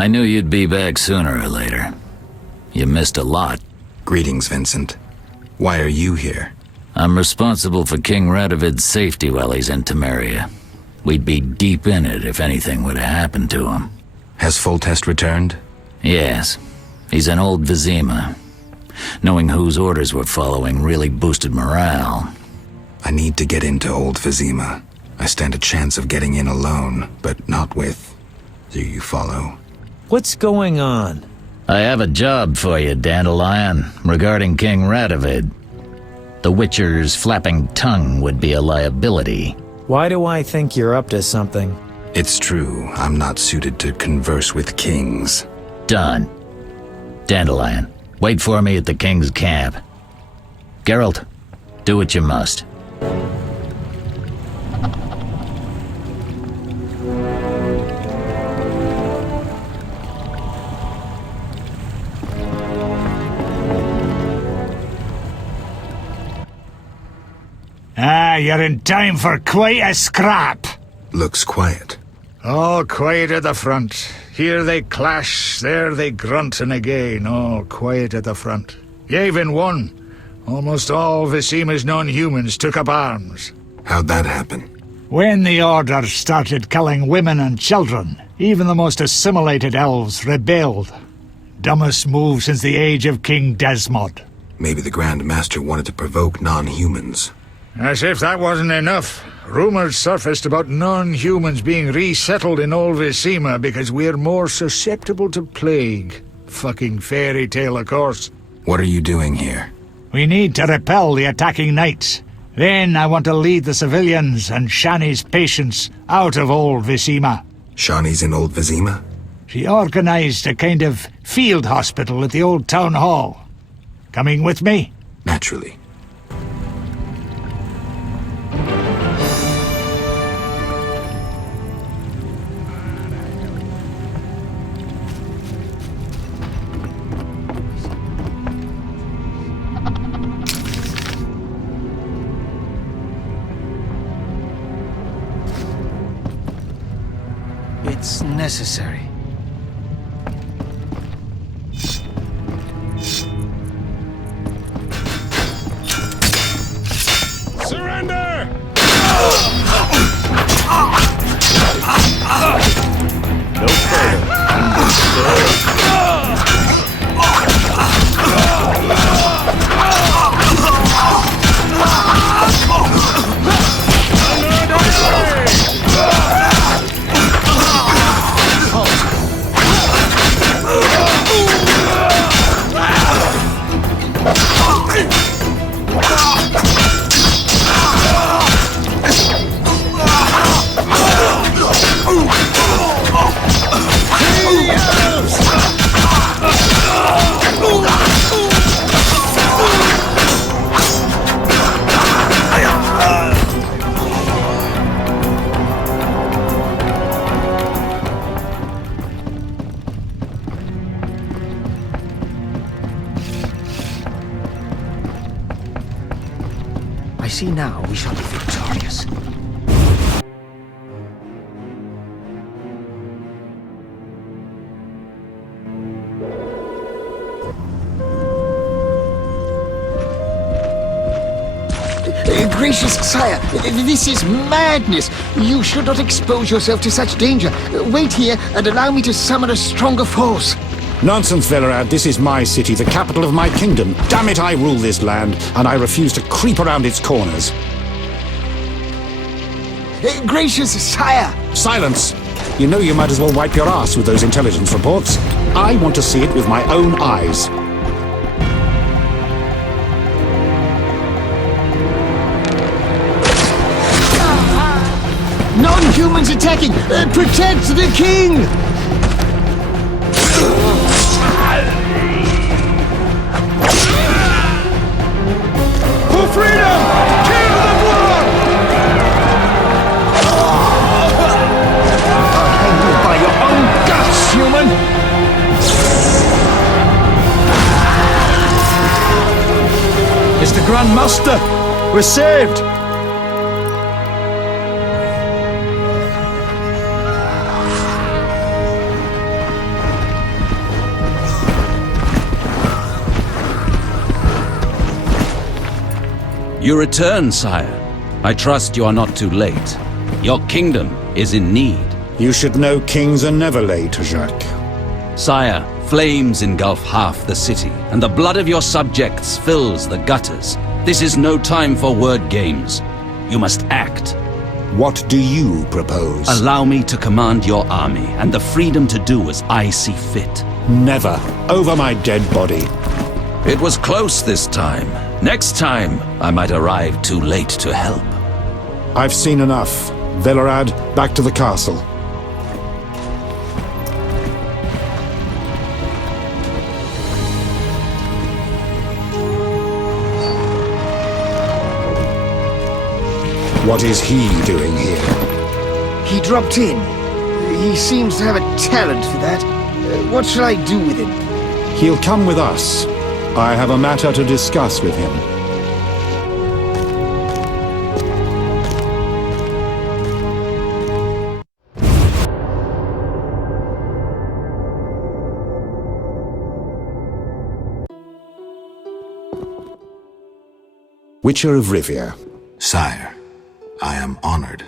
I knew you'd be back sooner or later. You missed a lot. Greetings, Vincent. Why are you here? I'm responsible for King Radovid's safety while he's in Temeria. We'd be deep in it if anything would have happened to him. Has Foltest returned? Yes. He's in Old Vizima. Knowing whose orders we're following really boosted morale. I need to get into Old Vizima. I stand a chance of getting in alone, but not with... Do you follow? What's going on? I have a job for you, Dandelion, regarding King Radovid. The Witcher's flapping tongue would be a liability. Why do I think you're up to something? It's true, I'm not suited to converse with kings. Done. Dandelion, wait for me at the King's camp. Geralt, do what you must. You're in time for quite a scrap. Looks quiet. All quiet at the front. Here they clash, there they grunt, and again, all quiet at the front. Yevon won. Almost all Vizima's non-humans took up arms. How'd that happen? When the Order started killing women and children, even the most assimilated elves rebelled. Dumbest move since the age of King Desmod. Maybe the Grand Master wanted to provoke non-humans. As if that wasn't enough, rumors surfaced about non-humans being resettled in Old Vizima because we're more susceptible to plague. Fucking fairy tale, of course. What are you doing here? We need to repel the attacking knights. Then I want to lead the civilians and Shani's patients out of Old Vizima. Shani's in Old Vizima? She organized a kind of field hospital at the old town hall. Coming with me? Naturally. It's necessary. Surrender! No further. I see now we shall be victorious. Gracious sire, this is madness. You should not expose yourself to such danger. Wait here and allow me to summon a stronger force. Nonsense, Velerad. This is my city, the capital of my kingdom. Damn it, I rule this land, and I refuse to creep around its corners. Gracious sire! Silence! You know you might as well wipe your ass with those intelligence reports. I want to see it with my own eyes. Non-humans attacking! Protect the king! For freedom! Kill the blood! By your own guts, human! Mr. Grand Master, we're saved! You return, sire. I trust you are not too late. Your kingdom is in need. You should know kings are never late, Jacques. Sire, flames engulf half the city, and the blood of your subjects fills the gutters. This is no time for word games. You must act. What do you propose? Allow me to command your army, and the freedom to do as I see fit. Never. Over my dead body. It was close this time. Next time, I might arrive too late to help. I've seen enough. Velerad, back to the castle. What is he doing here? He dropped in. He seems to have a talent for that. What shall I do with him? He'll come with us. I have a matter to discuss with him. Witcher of Rivia. Sire, I am honored.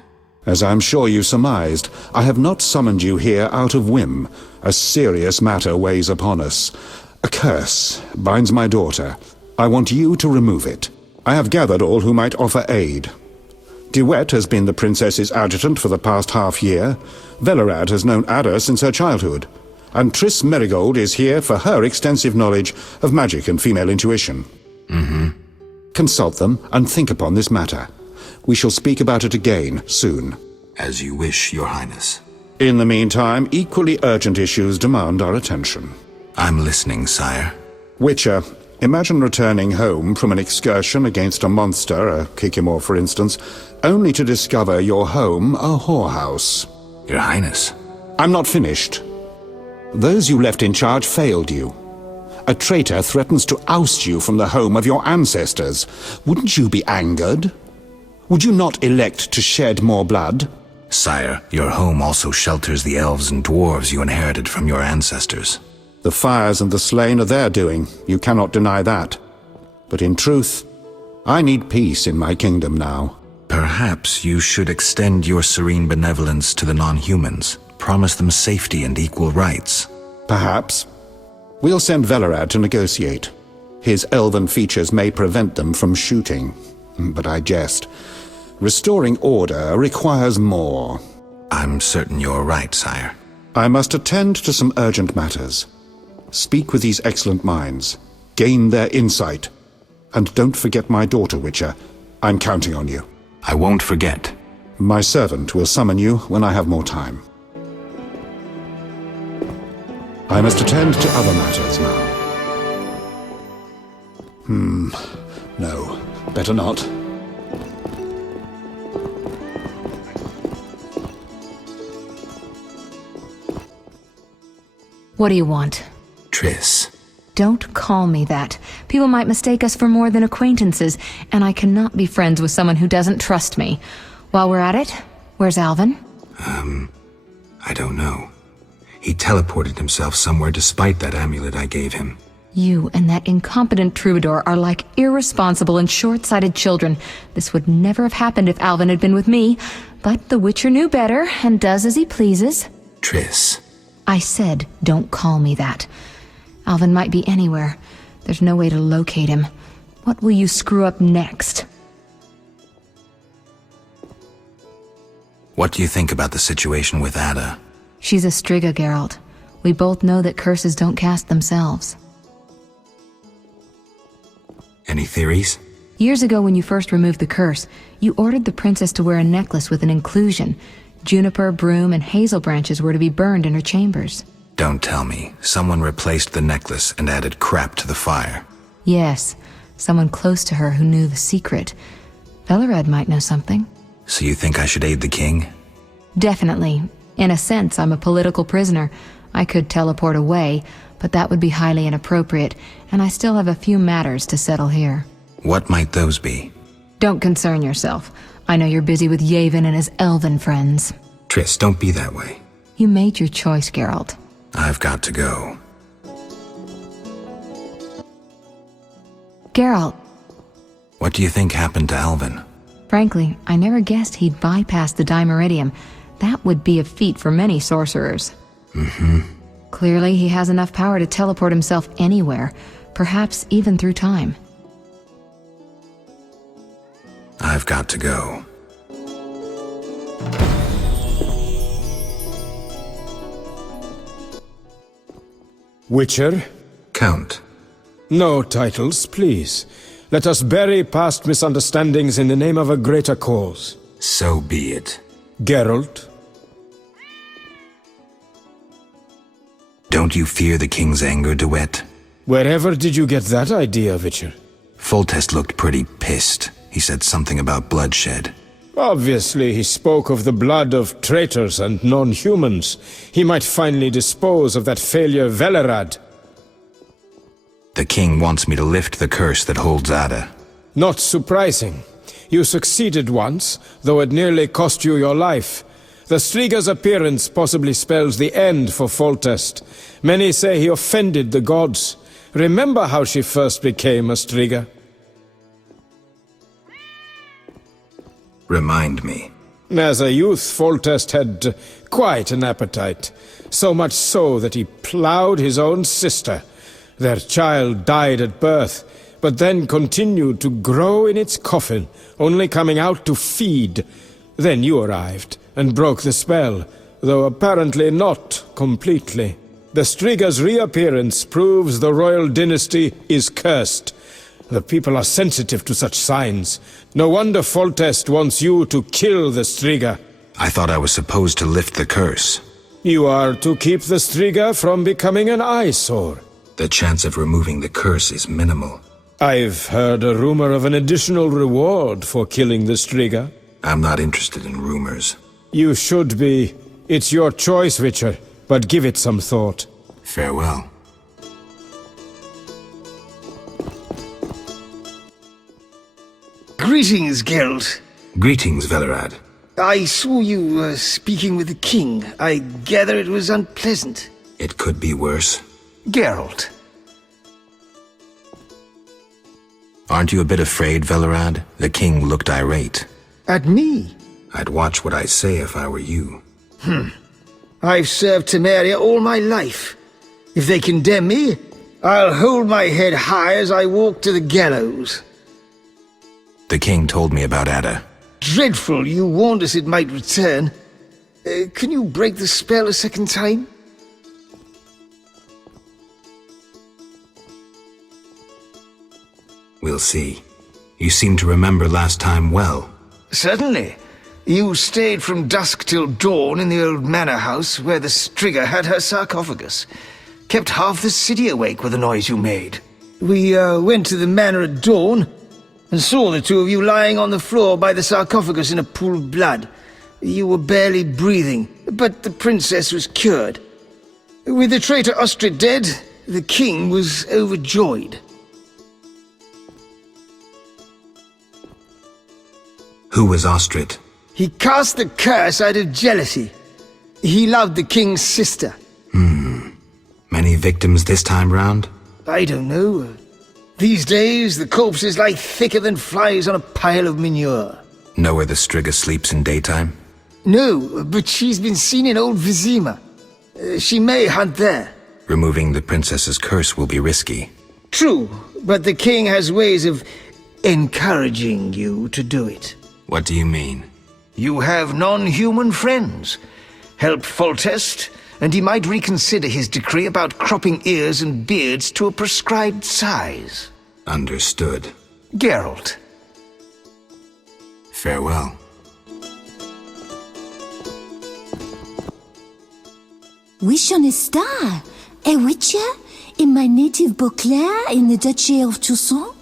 As I'm sure you surmised, I have not summoned you here out of whim. A serious matter weighs upon us. A curse binds my daughter. I want you to remove it. I have gathered all who might offer aid. Duet has been the princess's adjutant for the past half-year. Velerad has known Ada since her childhood. And Triss Merigold is here for her extensive knowledge of magic and female intuition. Consult them and think upon this matter. We shall speak about it again soon. As you wish, Your Highness. In the meantime, equally urgent issues demand our attention. I'm listening, sire. Witcher, imagine returning home from an excursion against a monster, a Kikimor for instance, only to discover your home a whorehouse. Your Highness. I'm not finished. Those you left in charge failed you. A traitor threatens to oust you from the home of your ancestors. Wouldn't you be angered? Would you not elect to shed more blood? Sire, your home also shelters the elves and dwarves you inherited from your ancestors. The fires and the slain are their doing. You cannot deny that. But in truth, I need peace in my kingdom now. Perhaps you should extend your serene benevolence to the non-humans. Promise them safety and equal rights. Perhaps. We'll send Velerad to negotiate. His elven features may prevent them from shooting. But I jest. Restoring order requires more. I'm certain you're right, sire. I must attend to some urgent matters. Speak with these excellent minds. Gain their insight. And don't forget my daughter, Witcher. I'm counting on you. I won't forget. My servant will summon you when I have more time. I must attend to other matters now. No, better not. What do you want? Triss. Don't call me that. People might mistake us for more than acquaintances, and I cannot be friends with someone who doesn't trust me. While we're at it, where's Alvin? I don't know. He teleported himself somewhere despite that amulet I gave him. You and that incompetent troubadour are like irresponsible and short-sighted children. This would never have happened if Alvin had been with me, but the Witcher knew better and does as he pleases. Triss. I said, don't call me that. Alvin might be anywhere. There's no way to locate him. What will you screw up next? What do you think about the situation with Ada? She's a Striga, Geralt. We both know that curses don't cast themselves. Any theories? Years ago when you first removed the curse, you ordered the princess to wear a necklace with an inclusion. Juniper, broom, and hazel branches were to be burned in her chambers. Don't tell me. Someone replaced the necklace and added crap to the fire. Yes, someone close to her who knew the secret. Velerad might know something. So you think I should aid the king? Definitely. In a sense, I'm a political prisoner. I could teleport away, but that would be highly inappropriate, and I still have a few matters to settle here. What might those be? Don't concern yourself. I know you're busy with Yavin and his elven friends. Triss, don't be that way. You made your choice, Geralt. I've got to go. Geralt. What do you think happened to Alvin? Frankly, I never guessed he'd bypass the Dimeridium. That would be a feat for many sorcerers. Clearly, he has enough power to teleport himself anywhere, perhaps even through time. I've got to go. Witcher? Count. No titles, please. Let us bury past misunderstandings in the name of a greater cause. So be it. Geralt? Don't you fear the king's anger, Duet? Wherever did you get that idea, Witcher? Foltest looked pretty pissed. He said something about bloodshed. Obviously, he spoke of the blood of traitors and non-humans. He might finally dispose of that failure Velerad. The king wants me to lift the curse that holds Ada. Not surprising. You succeeded once, though it nearly cost you your life. The Striga's appearance possibly spells the end for Foltest. Many say he offended the gods. Remember how she first became a Striga? Remind me. As a youth, Foltest had quite an appetite. So much so that he ploughed his own sister. Their child died at birth, but then continued to grow in its coffin, only coming out to feed. Then you arrived, and broke the spell, though apparently not completely. The Striga's reappearance proves the royal dynasty is cursed. The people are sensitive to such signs. No wonder Foltest wants you to kill the Striga. I thought I was supposed to lift the curse. You are to keep the Striga from becoming an eyesore. The chance of removing the curse is minimal. I've heard a rumor of an additional reward for killing the Striga. I'm not interested in rumors. You should be. It's your choice, Witcher, but give it some thought. Farewell. Greetings, Geralt. Greetings, Velerad. I saw you speaking with the king. I gather it was unpleasant. It could be worse. Geralt. Aren't you a bit afraid, Velerad? The king looked irate. At me? I'd watch what I say if I were you. I've served Temeria all my life. If they condemn me, I'll hold my head high as I walk to the gallows. The king told me about Ada. Dreadful, you warned us it might return. Can you break the spell a second time? We'll see. You seem to remember last time well. Certainly. You stayed from dusk till dawn in the old manor house where the Striga had her sarcophagus. Kept half the city awake with the noise you made. We went to the manor at dawn and saw the two of you lying on the floor by the sarcophagus in a pool of blood. You were barely breathing, but the princess was cured. With the traitor Ostrid dead, the king was overjoyed. Who was Ostrid? He cast the curse out of jealousy. He loved the king's sister. Many victims this time round? I don't know. These days, the corpses lie thicker than flies on a pile of manure. Know where the Striga sleeps in daytime? No, but she's been seen in Old Vizima. She may hunt there. Removing the princess's curse will be risky. True, but the king has ways of encouraging you to do it. What do you mean? You have non-human friends. Help Foltest, and he might reconsider his decree about cropping ears and beards to a prescribed size. Understood. Geralt. Farewell. Wish on a star? A witcher? In my native Beauclair in the Duchy of Toussaint?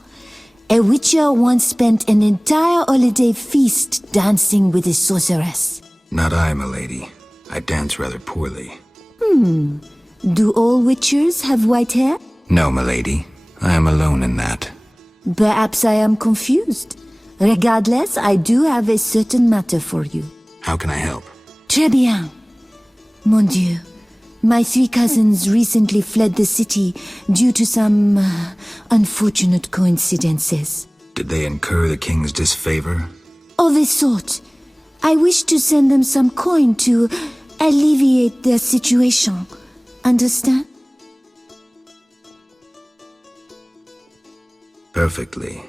A witcher once spent an entire holiday feast dancing with a sorceress. Not I, milady. I dance rather poorly. Do all witchers have white hair? No, milady. I am alone in that. Perhaps I am confused. Regardless, I do have a certain matter for you. How can I help? Très bien. Mon Dieu. My 3 cousins recently fled the city due to some unfortunate coincidences. Did they incur the king's disfavor? Of a sort. I wish to send them some coin to alleviate their situation. Understand? Perfectly.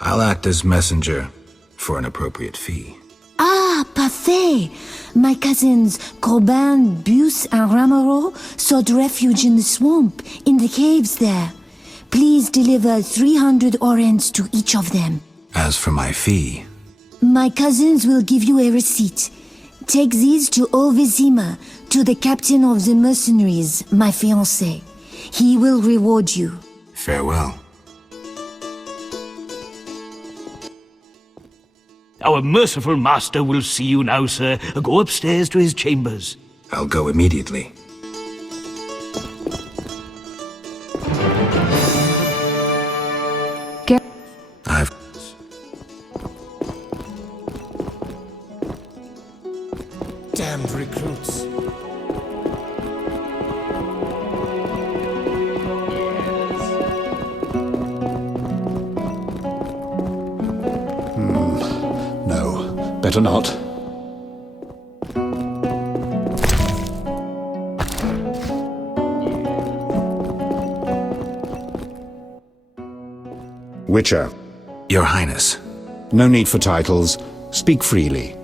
I'll act as messenger for an appropriate fee. Ah, parfait! My cousins Corbin, Buse, and Ramiro sought refuge in the swamp, in the caves there. Please deliver 300 orens to each of them. As for my fee... My cousins will give you a receipt. Take these to Old Vizima, to the captain of the mercenaries, my fiancé. He will reward you. Farewell. Our merciful master will see you now, sir. Go upstairs to his chambers. I'll go immediately. I've... Damned recruits. No, better not. Witcher. Your Highness. No need for titles. Speak freely.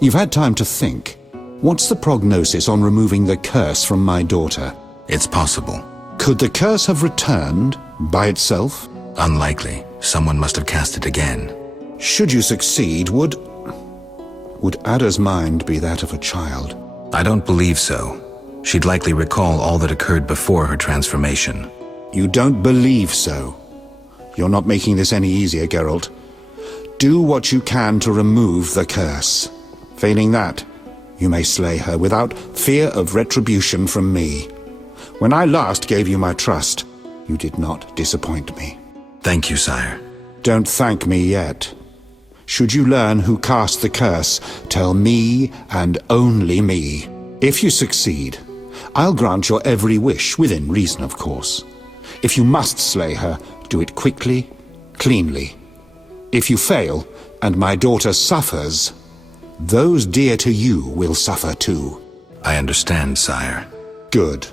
You've had time to think. What's the prognosis on removing the curse from my daughter? It's possible. Could the curse have returned by itself? Unlikely. Someone must have cast it again. Should you succeed, would Ada's mind be that of a child? I don't believe so. She'd likely recall all that occurred before her transformation. You don't believe so? You're not making this any easier, Geralt. Do what you can to remove the curse. Failing that, you may slay her without fear of retribution from me. When I last gave you my trust, you did not disappoint me. Thank you, sire. Don't thank me yet. Should you learn who cast the curse, tell me and only me. If you succeed, I'll grant your every wish, within reason, of course. If you must slay her, do it quickly, cleanly. If you fail, and my daughter suffers, those dear to you will suffer too. I understand, sire. Good.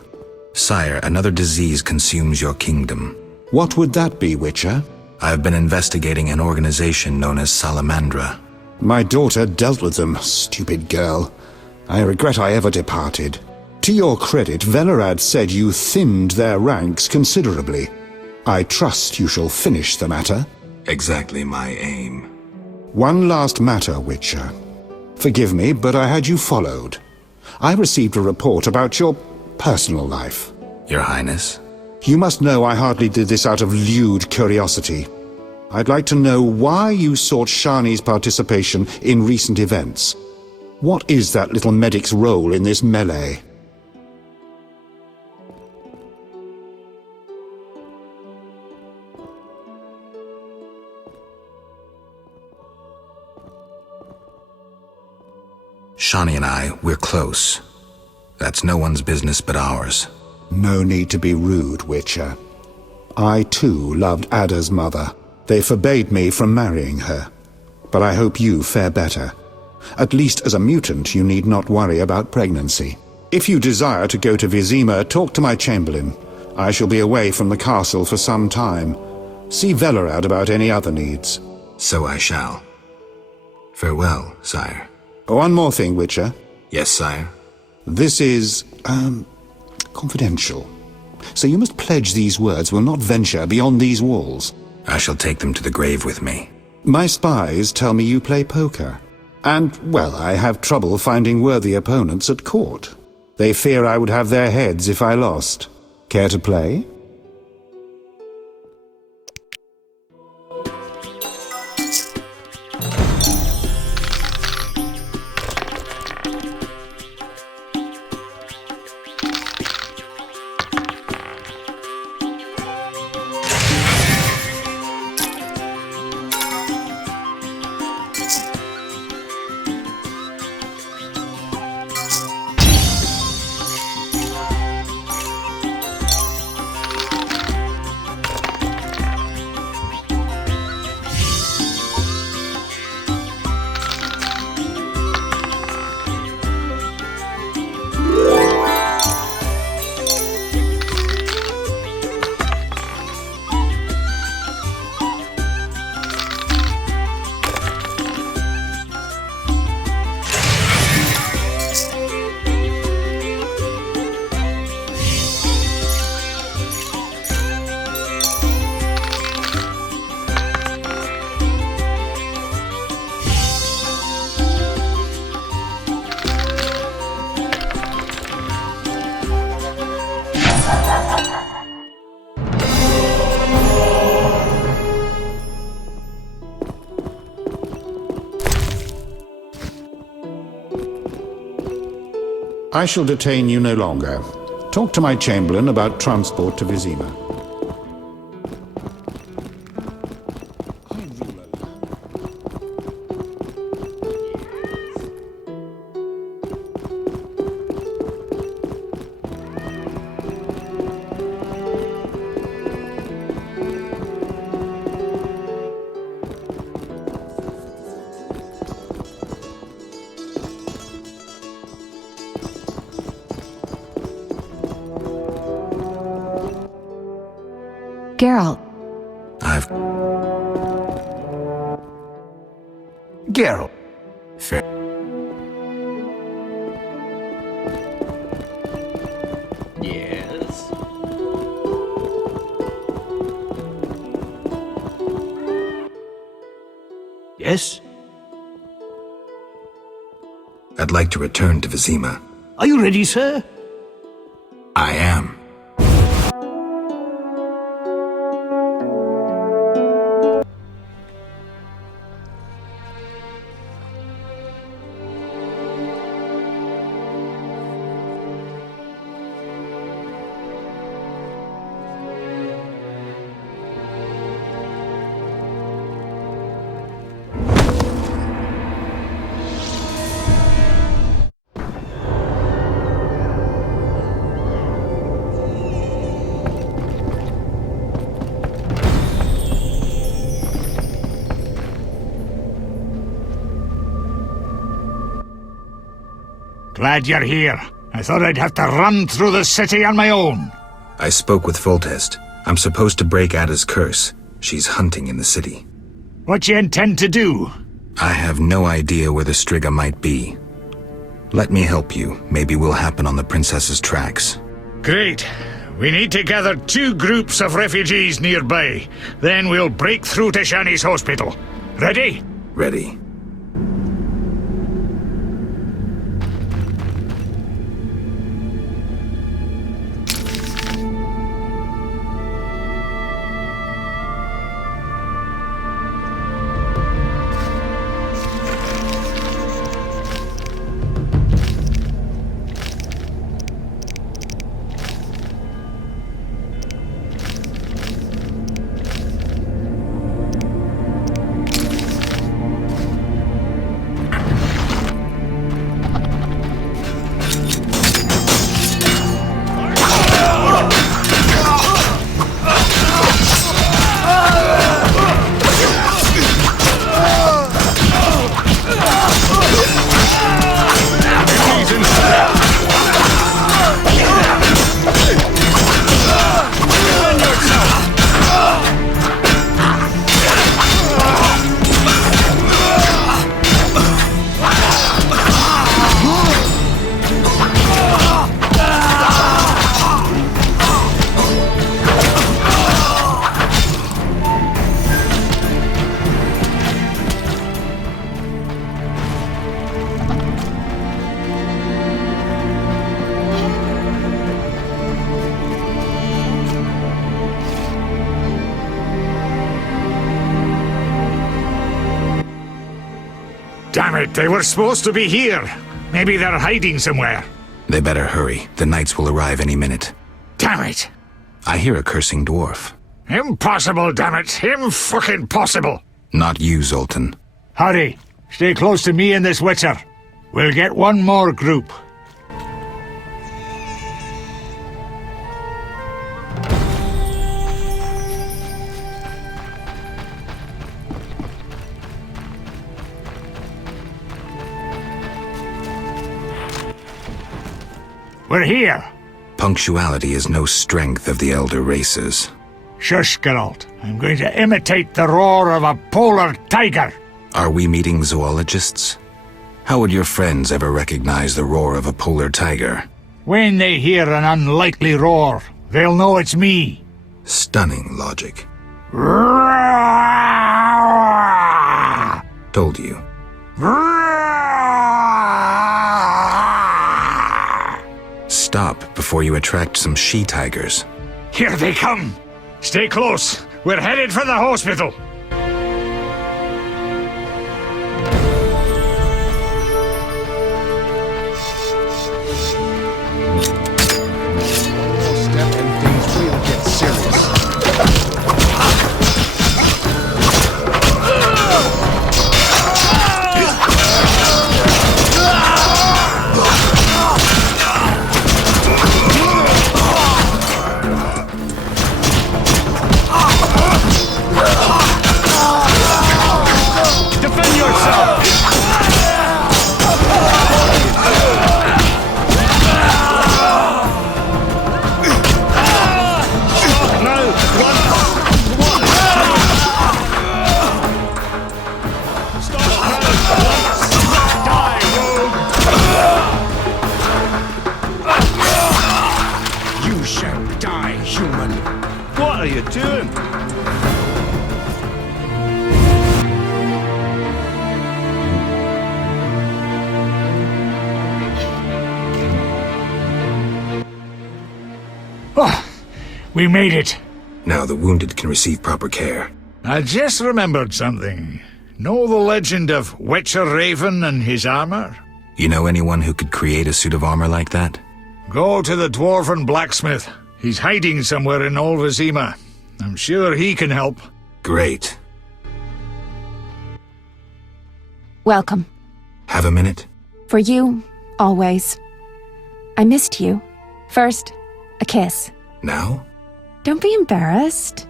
Sire, another disease consumes your kingdom. What would that be, Witcher? I have been investigating an organization known as Salamandra. My daughter dealt with them, stupid girl. I regret I ever departed. To your credit, Velerad said you thinned their ranks considerably. I trust you shall finish the matter. Exactly my aim. One last matter, Witcher. Forgive me, but I had you followed. I received a report about your personal life. Your Highness? You must know I hardly did this out of lewd curiosity. I'd like to know why you sought Shani's participation in recent events. What is that little medic's role in this melee? Shani and I, we're close. That's no one's business but ours. No need to be rude, Witcher. I, too, loved Ada's mother. They forbade me from marrying her. But I hope you fare better. At least as a mutant, you need not worry about pregnancy. If you desire to go to Vizima, talk to my chamberlain. I shall be away from the castle for some time. See Velerad about any other needs. So I shall. Farewell, sire. One more thing, Witcher. Yes, sire. This is, confidential. So you must pledge these words will not venture beyond these walls. I shall take them to the grave with me. My spies tell me you play poker. And, well, I have trouble finding worthy opponents at court. They fear I would have their heads if I lost. Care to play? I shall detain you no longer. Talk to my chamberlain about transport to Vizima. Geralt. Geralt. Fair. Yes? Yes? I'd like to return to Vizima. Are you ready, sir? I am. Glad you're here. I thought I'd have to run through the city on my own. I spoke with Foltest. I'm supposed to break Ada's curse. She's hunting in the city. What you intend to do? I have no idea where the Striga might be. Let me help you. Maybe we'll happen on the princess's tracks. Great. We need to gather 2 groups of refugees nearby. Then we'll break through to Shani's hospital. Ready? Ready. Damn it, they were supposed to be here. Maybe they're hiding somewhere. They better hurry. The knights will arrive any minute. Damn it. I hear a cursing dwarf. Impossible, damn it. Impossible. Not you, Zoltan. Hurry. Stay close to me and this witcher. We'll get one more group. We're here. Punctuality is no strength of the elder races. Shush, Geralt. I'm going to imitate the roar of a polar tiger. Are we meeting zoologists? How would your friends ever recognize the roar of a polar tiger? When they hear an unlikely roar, they'll know it's me. Stunning logic. Told you. Stop before you attract some she-tigers. Here they come. Stay close. We're headed for the hospital. What are you doing? Oh, we made it. Now the wounded can receive proper care. I just remembered something. Know the legend of Witcher Raven and his armor? You know anyone who could create a suit of armor like that? Go to the dwarven blacksmith. He's hiding somewhere in Old Vizima. I'm sure he can help. Great. Welcome. Have a minute? For you, always. I missed you. First, a kiss. Now? Don't be embarrassed.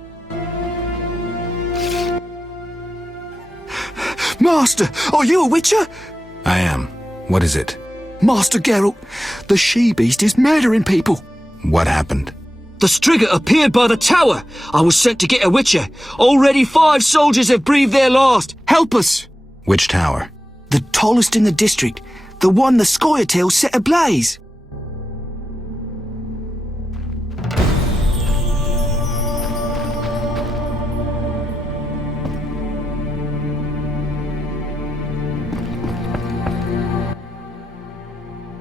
Master, are you a witcher? I am. What is it? Master Geralt, the she-beast is murdering people. What happened? The Striga appeared by the tower. I was sent to get a witcher. Already 5 soldiers have breathed their last. Help us! Which tower? The tallest in the district. The one the Scoia'tael set ablaze.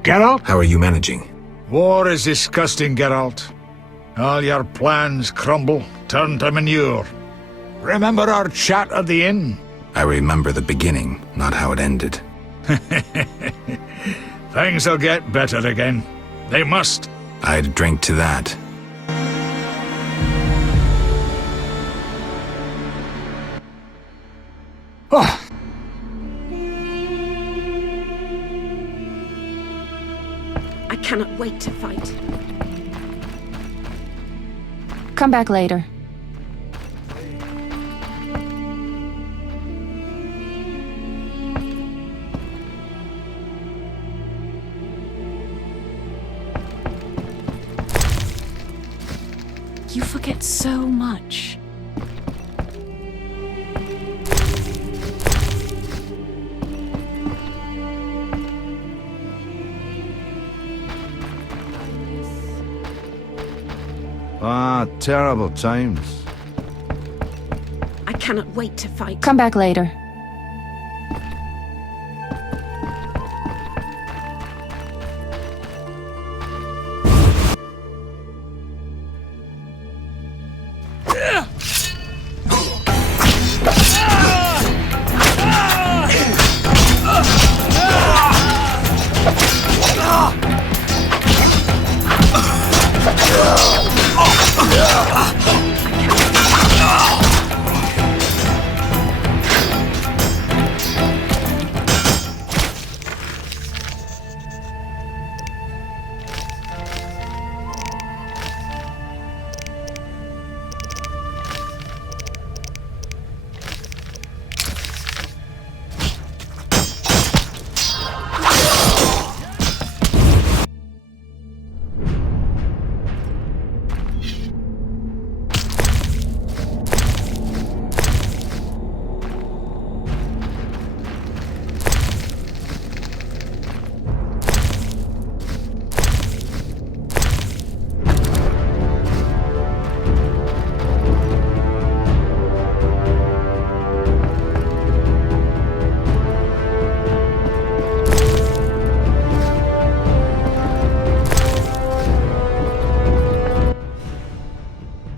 Geralt? How are you managing? War is disgusting, Geralt. All your plans crumble, turn to manure. Remember our chat at the inn? I remember the beginning, not how it ended. Things will get better again. They must. I'd drink to that. Oh. I cannot wait to fight. Come back later. You forget so much. Ah, terrible times. I cannot wait to fight. Come back later.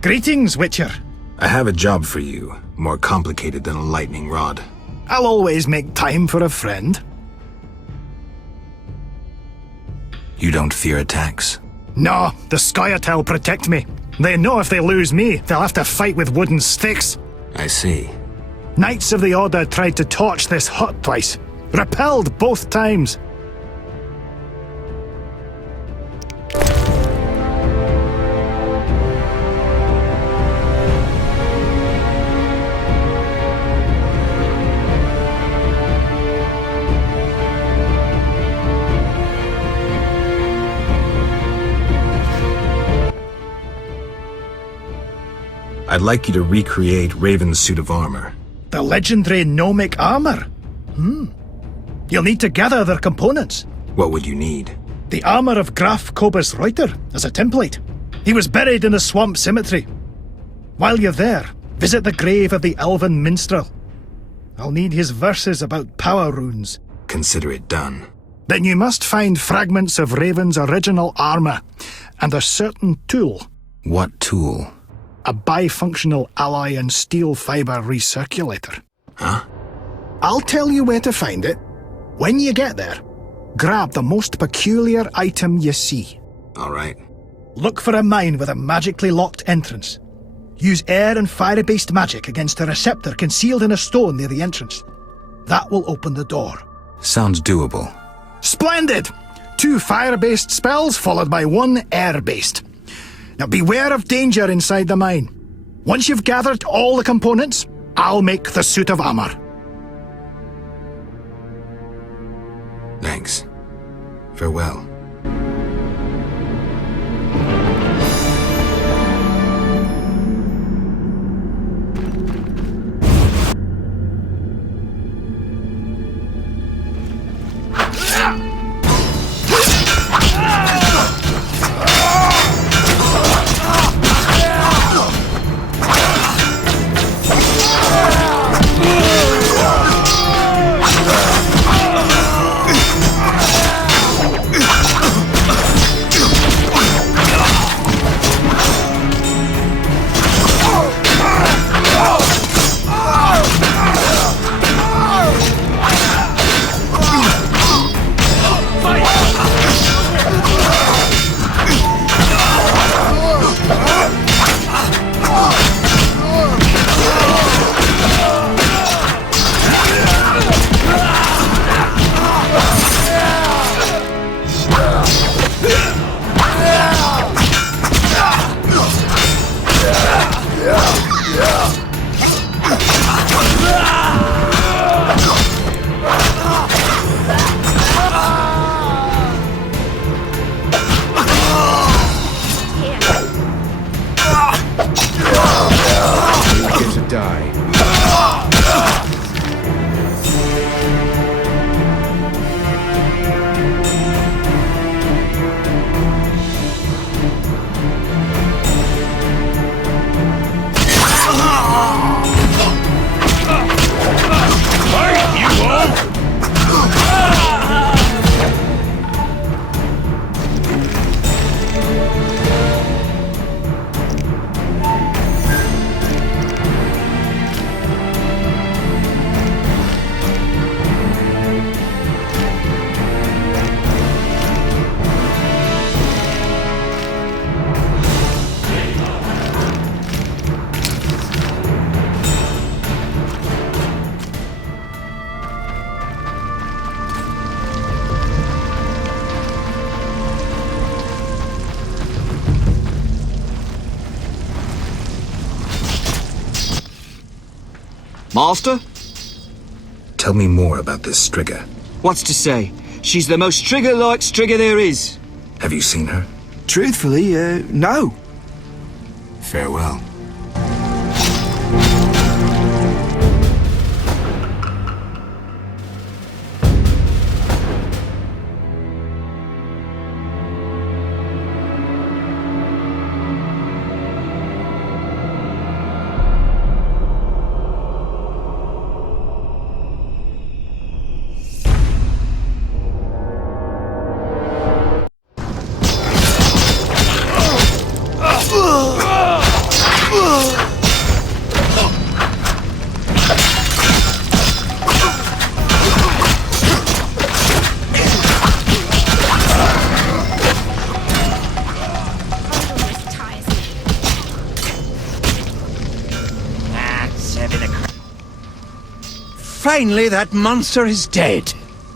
Greetings, Witcher. I have a job for you, more complicated than a lightning rod. I'll always make time for a friend. You don't fear attacks? No, the Scoia'tael protect me. They know if they lose me, they'll have to fight with wooden sticks. I see. Knights of the Order tried to torch this hut twice. Repelled both times. I'd like you to recreate Raven's suit of armor. The legendary gnomic armor? You'll need to gather their components. What would you need? The armor of Graf Kobus Reuter as a template. He was buried in the swamp cemetery. While you're there, visit the grave of the elven minstrel. I'll need his verses about power runes. Consider it done. Then you must find fragments of Raven's original armor, and a certain tool. What tool? A bifunctional alloy and steel fiber recirculator. Huh? I'll tell you where to find it. When you get there, grab the most peculiar item you see. All right. Look for a mine with a magically locked entrance. Use air and fire-based magic against a receptor concealed in a stone near the entrance. That will open the door. Sounds doable. Splendid! 2 fire-based spells followed by 1 air-based. Now beware of danger inside the mine. Once you've gathered all the components, I'll make the suit of armor. Thanks. Farewell. Master? Tell me more about this Striga. What's to say? She's the most Striga-like Striga there is. Have you seen her? Truthfully, no. Farewell. Finally, that monster is dead.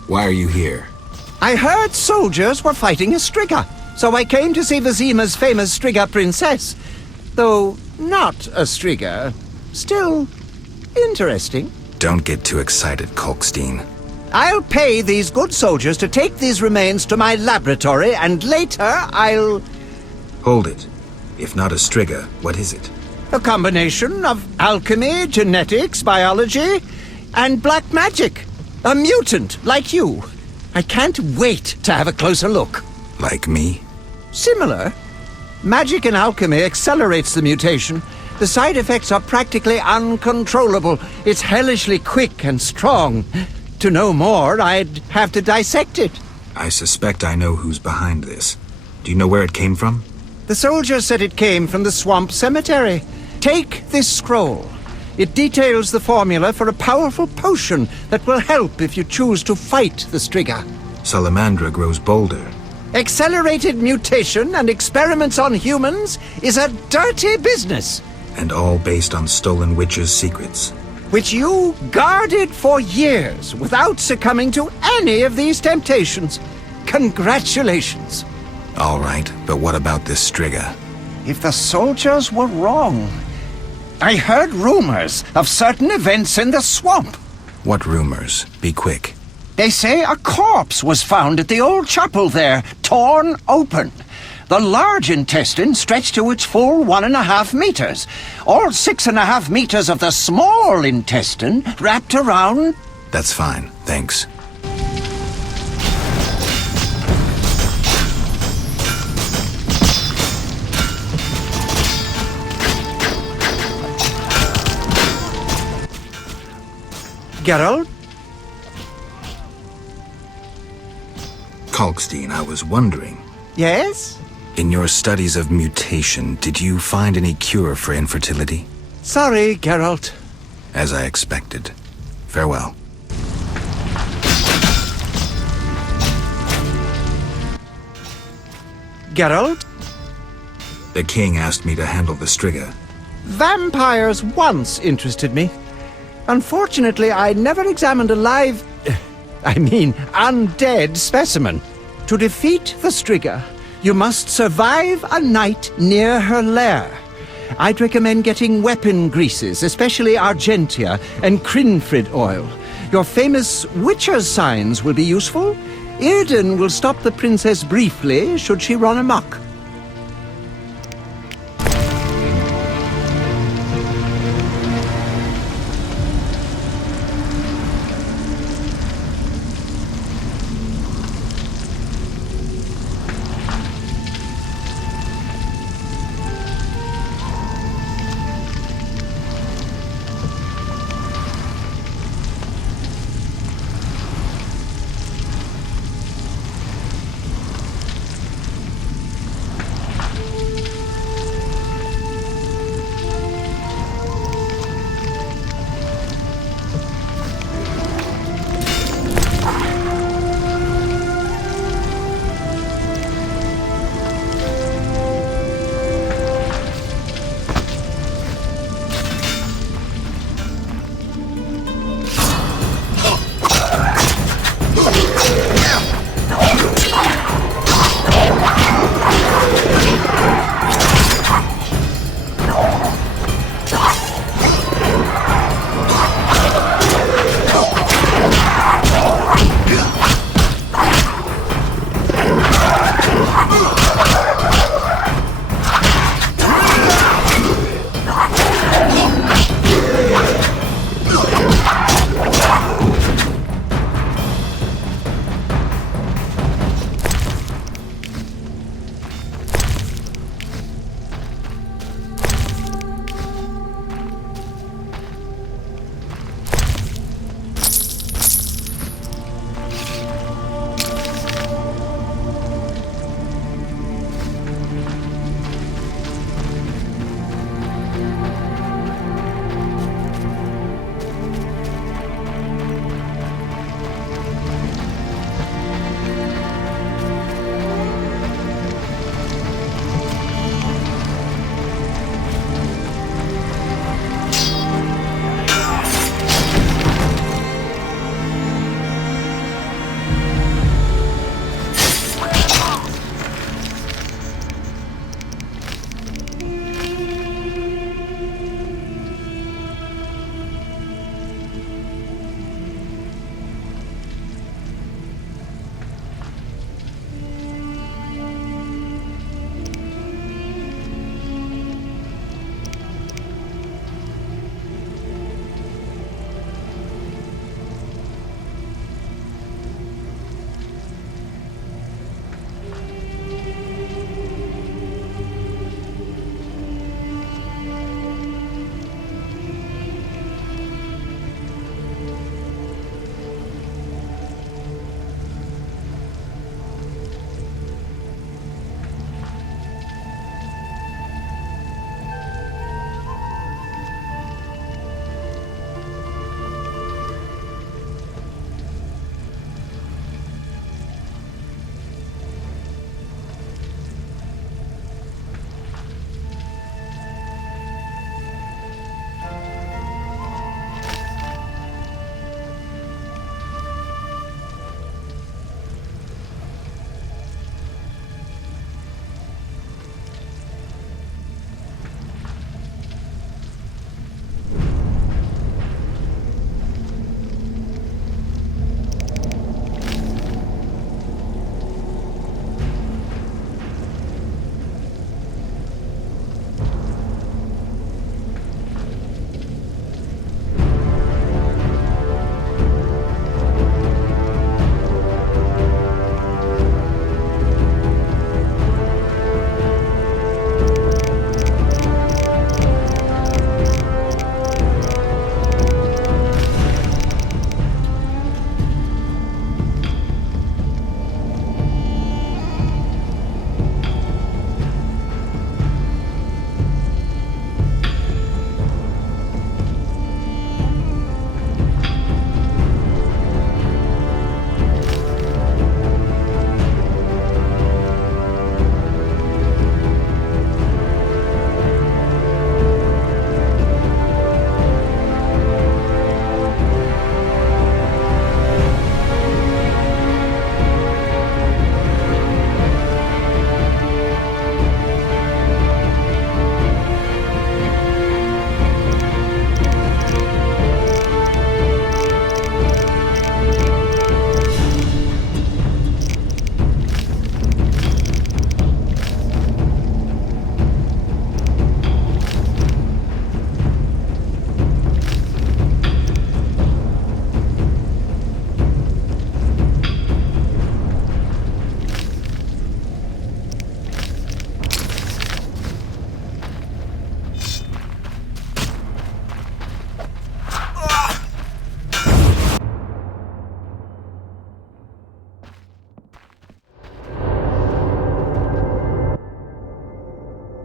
Why are you here? I heard soldiers were fighting a Striga, so I came to see Vizima's famous Striga princess. Though not a Striga, still interesting. Don't get too excited, Kalkstein. I'll pay these good soldiers to take these remains to my laboratory, and later I'll... Hold it. If not a Striga, what is it? A combination of alchemy, genetics, biology, and black magic. A mutant, like you. I can't wait to have a closer look. Like me? Similar. Magic and alchemy accelerates the mutation, The side effects are practically uncontrollable. It's hellishly quick and strong. To know more, I'd have to dissect it. I suspect I know who's behind this. Do you know where it came from? The soldier said it came from the swamp cemetery. Take this scroll. It details the formula for a powerful potion that will help if you choose to fight the Striga. Salamandra grows bolder. Accelerated mutation and experiments on humans is a dirty business. And all based on stolen witches' secrets. Which you guarded for years without succumbing to any of these temptations. Congratulations. All right, but what about this Striga? If the soldiers were wrong, I heard rumors of certain events in the swamp. What rumors? Be quick. They say a corpse was found at the old chapel there, torn open. The large intestine stretched to its full 1.5 meters. All 6.5 meters of the small intestine wrapped around... That's fine, thanks. Geralt? Kalkstein, I was wondering. Yes? In your studies of mutation, did you find any cure for infertility? Sorry, Geralt. As I expected. Farewell. Geralt? The king asked me to handle the Striga. Vampires once interested me. Unfortunately, I never examined a live... undead specimen. To defeat the Striga, you must survive a night near her lair. I'd recommend getting weapon greases, especially Argentia and Crinfrid oil. Your famous Witcher's signs will be useful. Irden will stop the princess briefly should she run amok.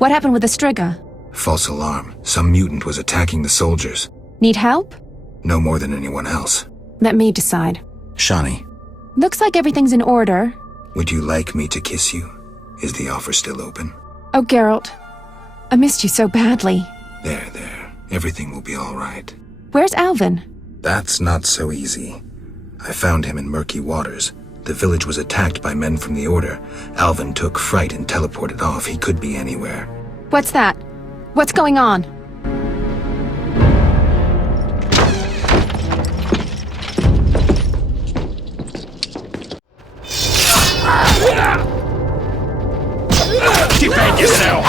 What happened with the Striga? False alarm. Some mutant was attacking the soldiers. Need help? No more than anyone else. Let me decide. Shani, Looks like everything's in order. would you like me to kiss you? Is the offer still open? Oh, Geralt. I missed you so badly. There. Everything will be all right. Where's Alvin? That's not so easy. I found him in murky waters. The village was attacked by men from the Order. Alvin took fright and teleported off. He could be anywhere. What's that? What's going on? Defend yourself!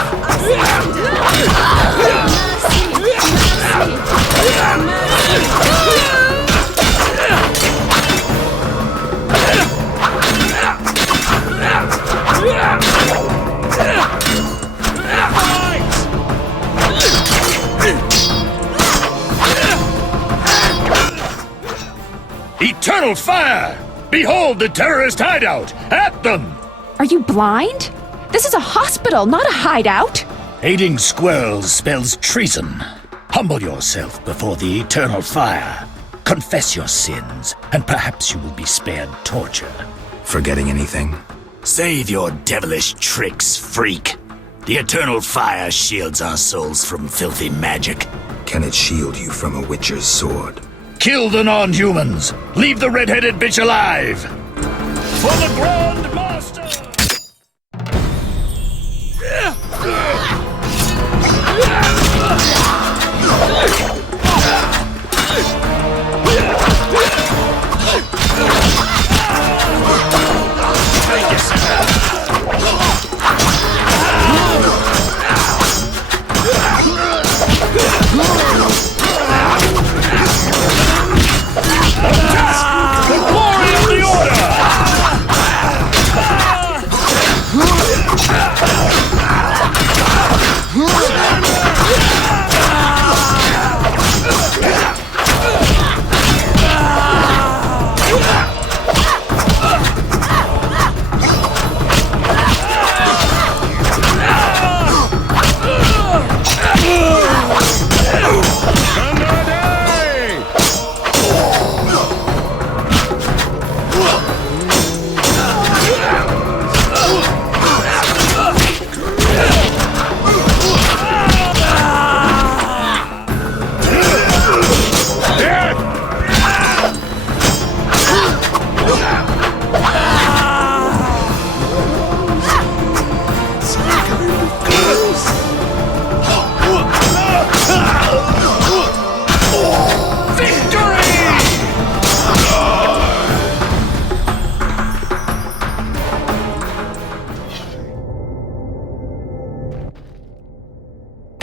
Eternal fire! Behold the terrorist hideout! At them! Are you blind? This is a hospital, not a hideout. Aiding squirrels spells treason. Humble yourself before the eternal fire. Confess your sins, and perhaps you will be spared torture. Forgetting anything? Save your devilish tricks, freak. The eternal fire shields our souls from filthy magic. Can it shield you from a witcher's sword? Kill the non-humans! Leave the red-headed bitch alive! For the Grand Master!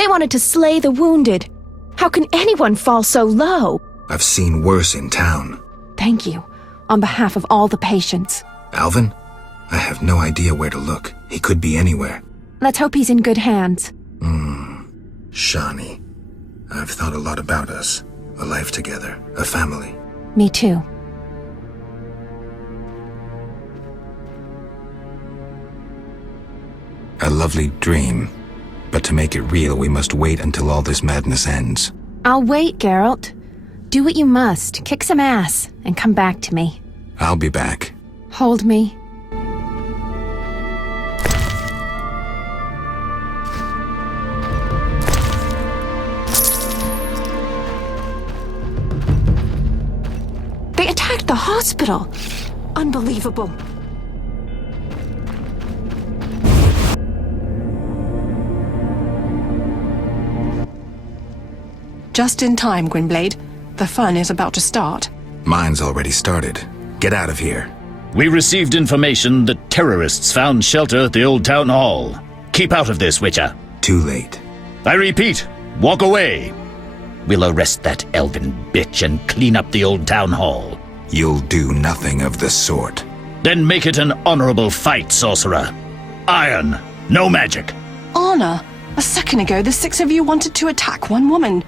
Wanted to slay the wounded. How can anyone fall so low? I've seen worse in town. Thank you, on behalf of all the patients. Alvin? I have no idea where to look. He could be anywhere. Let's hope he's in good hands. Shani. I've thought a lot about us. A life together. A family. Me too. A lovely dream. But to make it real, we must wait until all this madness ends. I'll wait, Geralt. Do what you must. Kick some ass, and come back to me. I'll be back. Hold me. They attacked the hospital. Unbelievable. Just in time, Gwynblade. The fun is about to start. Mine's already started. Get out of here. We received information that terrorists found shelter at the old town hall. Keep out of this, Witcher. Too late. I repeat, walk away. We'll arrest that elven bitch and clean up the old town hall. You'll do nothing of the sort. Then make it an honorable fight, sorcerer. Iron, no magic. Honor? A second ago, the six of you wanted to attack one woman.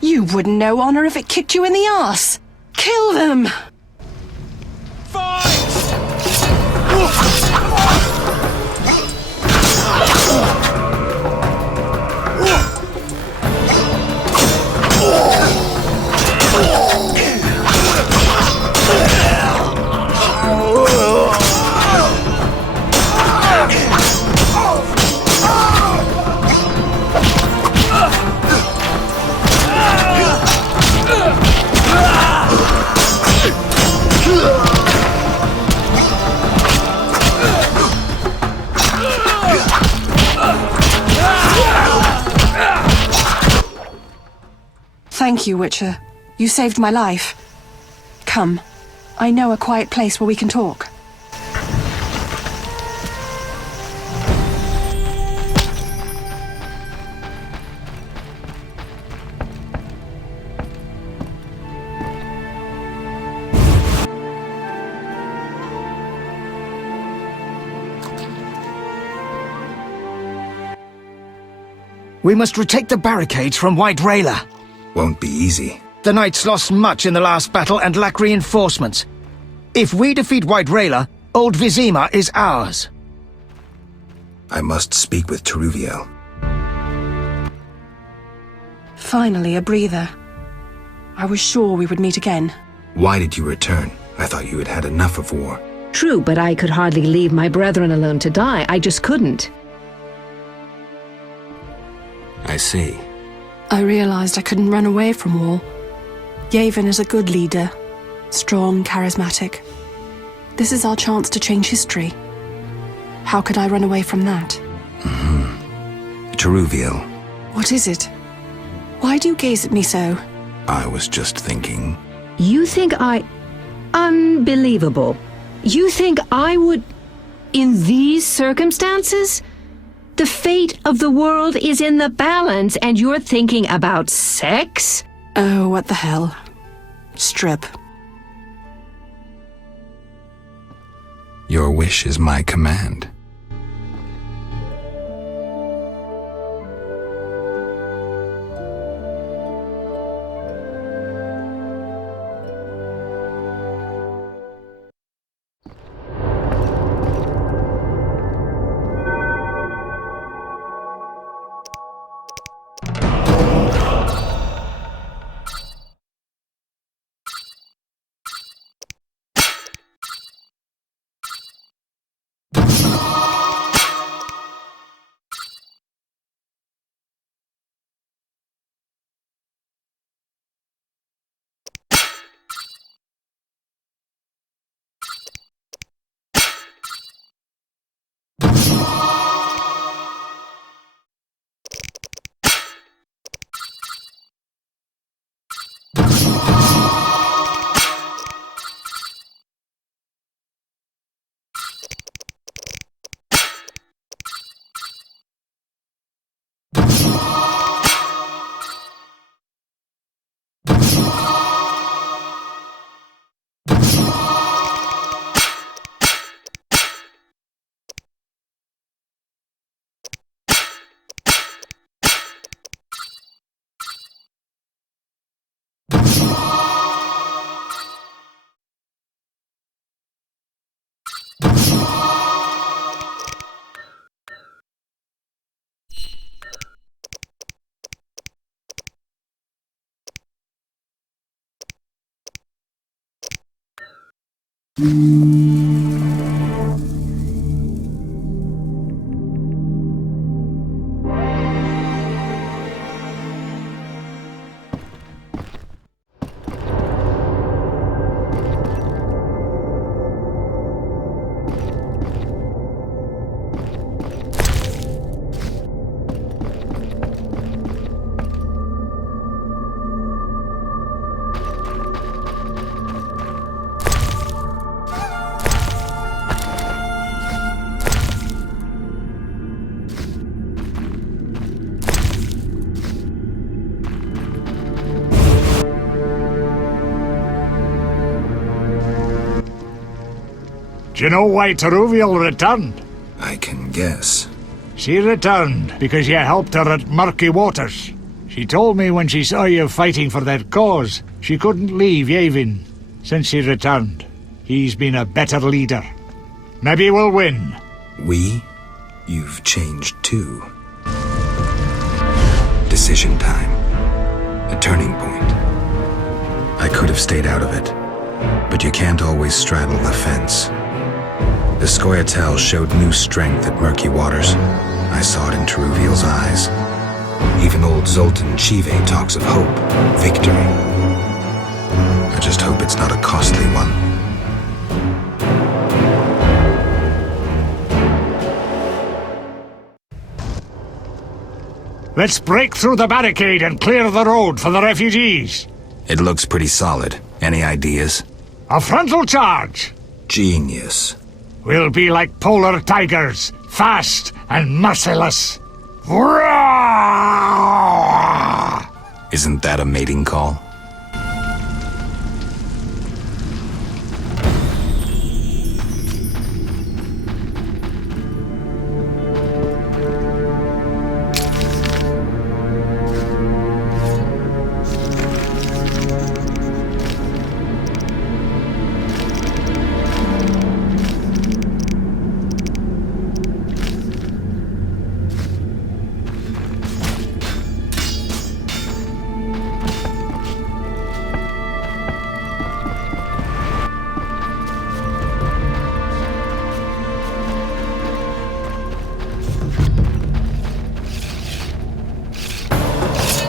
You wouldn't know honor if it kicked you in the ass. Kill them! Thank you, Witcher. You saved my life. Come. I know a quiet place where we can talk. We must retake the barricades from White Rayla. Won't be easy. The Knights lost much in the last battle and lack reinforcements. If we defeat White Rayla, Old Vizima is ours. I must speak with Teruviel. Finally, a breather. I was sure we would meet again. Why did you return? I thought you had had enough of war. True, but I could hardly leave my brethren alone to die. I just couldn't. I see. I realized I couldn't run away from war. Yevon is a good leader. Strong, charismatic. This is our chance to change history. How could I run away from that? Teruviel. What is it? Why do you gaze at me so? I was just thinking. You think Unbelievable. You think I would... In these circumstances? The fate of the world is in the balance, and you're thinking about sex? Oh, what the hell. Strip. Your wish is my command. Do you know why Teruviel returned? I can guess. She returned because you helped her at Murky Waters. She told me when she saw you fighting for their cause, she couldn't leave Yevon. Since he returned, he's been a better leader. Maybe we'll win. We? You've changed too. Decision time. A turning point. I could have stayed out of it, but you can't always straddle the fence. The Scoia'tael showed new strength at Murky Waters. I saw it in Teruviel's eyes. Even old Zoltan Chive talks of hope, victory. I just hope it's not a costly one. Let's break through the barricade and clear the road for the refugees. It looks pretty solid. Any ideas? A frontal charge. Genius. We'll be like polar tigers, fast and merciless. Isn't that a mating call?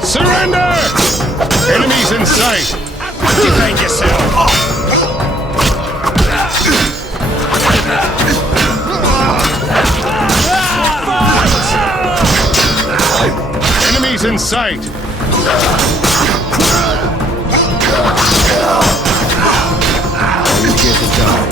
Surrender! Enemies in sight! Defend yourself! Enemies in sight! You get to die.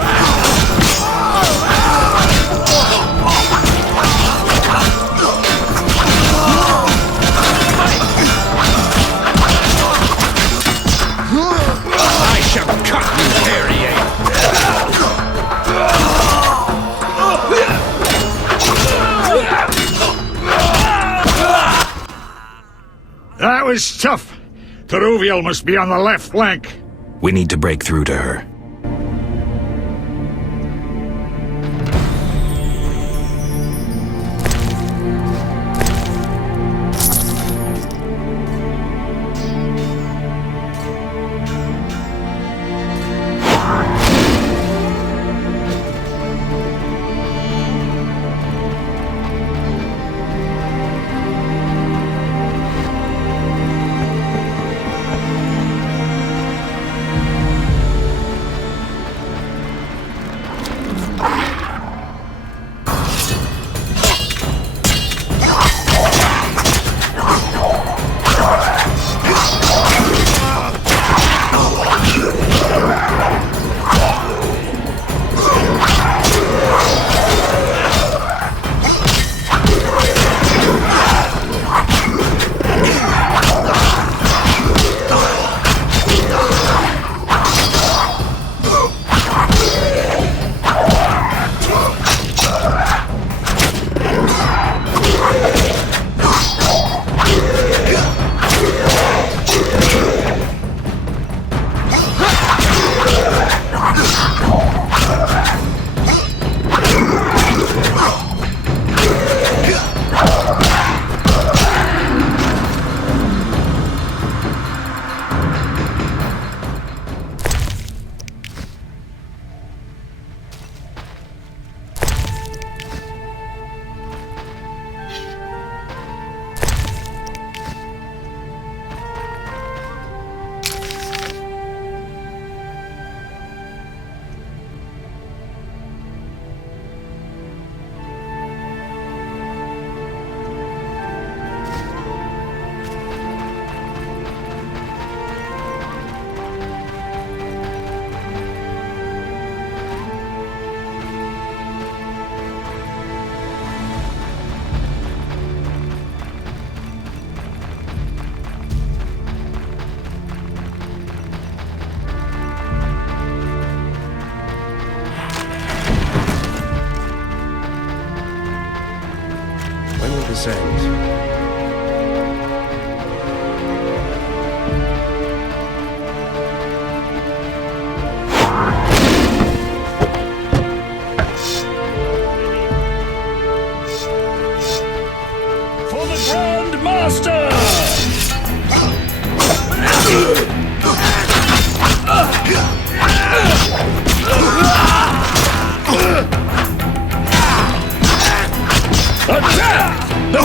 That was tough. Teruviel must be on the left flank. We need to break through to her. End. Attack! The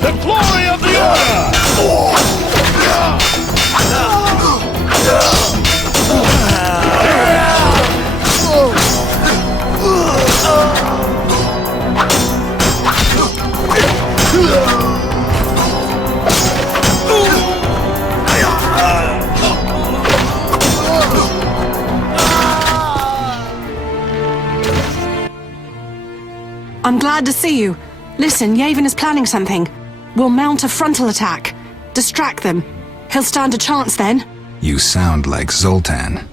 The glory of the I'm glad to see you. Listen, Yavin is planning something. We'll mount a frontal attack. Distract them. He'll stand a chance then. You sound like Zoltan.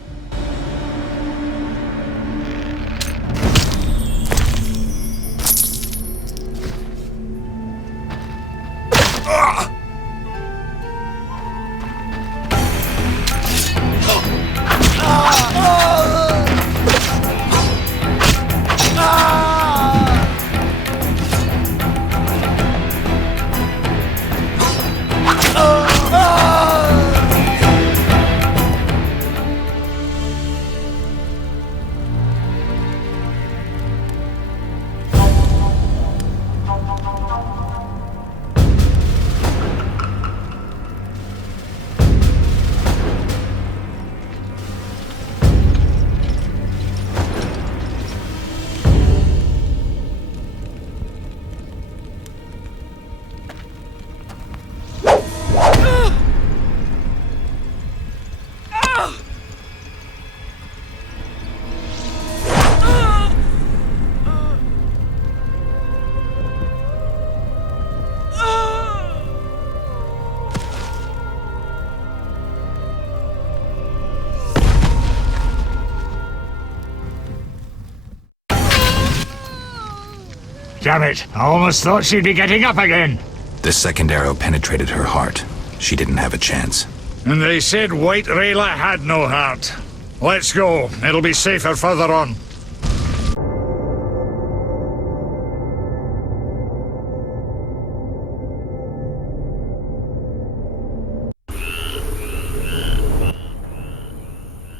Damn it, I almost thought she'd be getting up again. The second arrow penetrated her heart. She didn't have a chance. And they said White Rayla had no heart. Let's go. It'll be safer further on.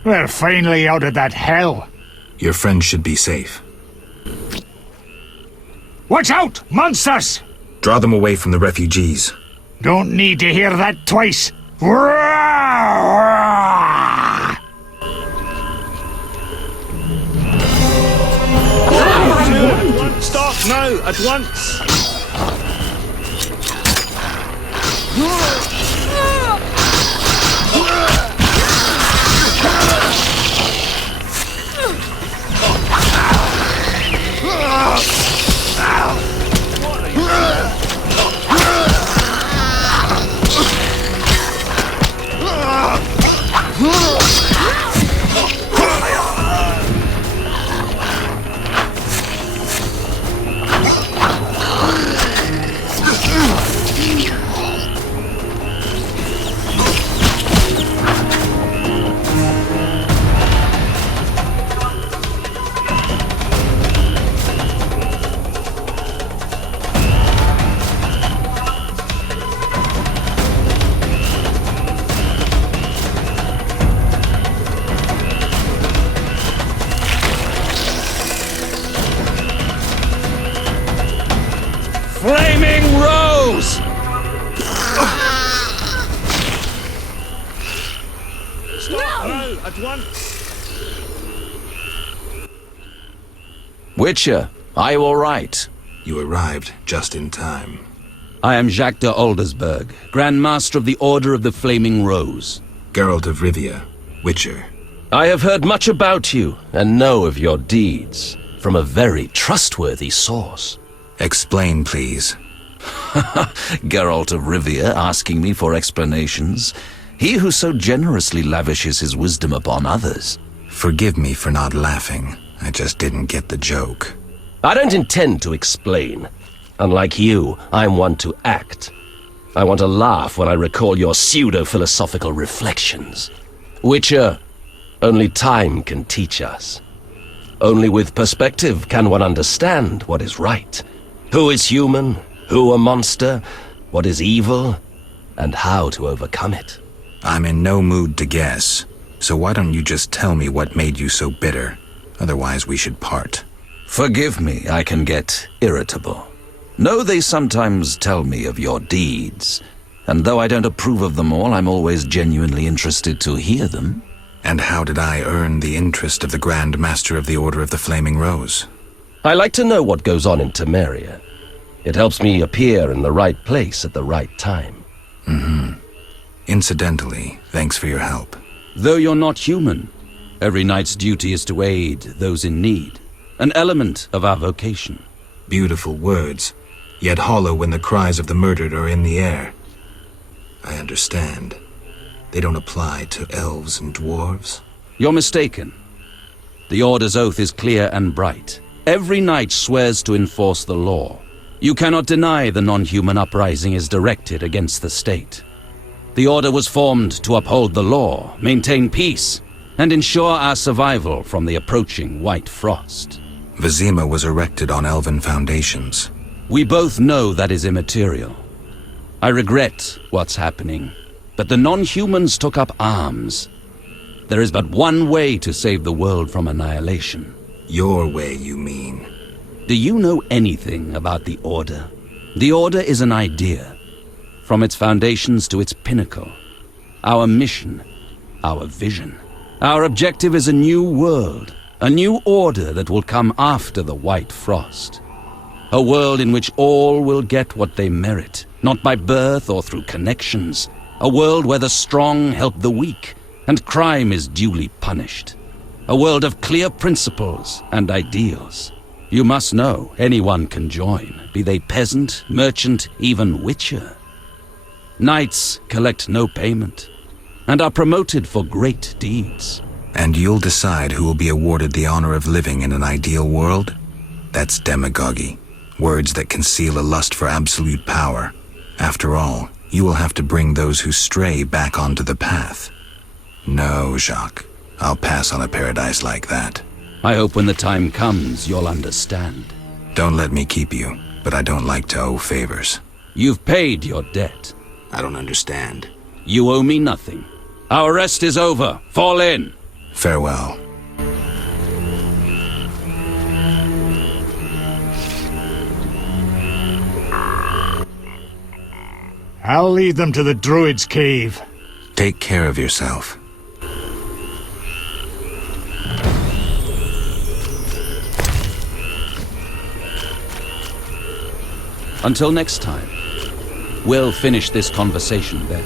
We're finally out of that hell. Your friend should be safe. Watch out! Monsters! Draw them away from the refugees. Don't need to hear that twice. Stop now, at once! Flaming Rose! Stop now, at once! Witcher, are you all right? You arrived just in time. I am Jacques de Aldersberg, Grand Master of the Order of the Flaming Rose. Geralt of Rivia, Witcher. I have heard much about you and know of your deeds from a very trustworthy source. Explain, please. Geralt of Rivia asking me for explanations. He who so generously lavishes his wisdom upon others. Forgive me for not laughing. I just didn't get the joke. I don't intend to explain. Unlike you, I'm one to act. I want to laugh when I recall your pseudo-philosophical reflections. Witcher, only time can teach us. Only with perspective can one understand what is right. Who is human, who a monster, what is evil, and how to overcome it. I'm in no mood to guess, so why don't you just tell me what made you so bitter? Otherwise we should part. Forgive me, I can get irritable. Know they sometimes tell me of your deeds, and though I don't approve of them all, I'm always genuinely interested to hear them. And how did I earn the interest of the Grand Master of the Order of the Flaming Rose? I like to know what goes on in Temeria. It helps me appear in the right place at the right time. Incidentally, thanks for your help. Though you're not human, every knight's duty is to aid those in need. An element of our vocation. Beautiful words, yet hollow when the cries of the murdered are in the air. I understand. They don't apply to elves and dwarves? You're mistaken. The Order's oath is clear and bright. Every knight swears to enforce the law. You cannot deny the non-human uprising is directed against the state. The Order was formed to uphold the law, maintain peace, and ensure our survival from the approaching White Frost. Vizima was erected on elven foundations. We both know that is immaterial. I regret what's happening, but the non-humans took up arms. There is but one way to save the world from annihilation. Your way, you mean? Do you know anything about the Order? The Order is an idea, from its foundations to its pinnacle. Our mission, our vision. Our objective is a new world, a new order that will come after the White Frost. A world in which all will get what they merit, not by birth or through connections. A world where the strong help the weak, and crime is duly punished. A world of clear principles and ideals. You must know anyone can join, be they peasant, merchant, even witcher. Knights collect no payment, and are promoted for great deeds. And you'll decide who will be awarded the honor of living in an ideal world? That's demagogy. Words that conceal a lust for absolute power. After all, you will have to bring those who stray back onto the path. No, Jacques. I'll pass on a paradise like that. I hope when the time comes, you'll understand. Don't let me keep you, but I don't like to owe favors. You've paid your debt. I don't understand. You owe me nothing. Our rest is over. Fall in. Farewell. I'll lead them to the Druid's cave. Take care of yourself. Until next time, we'll finish this conversation then.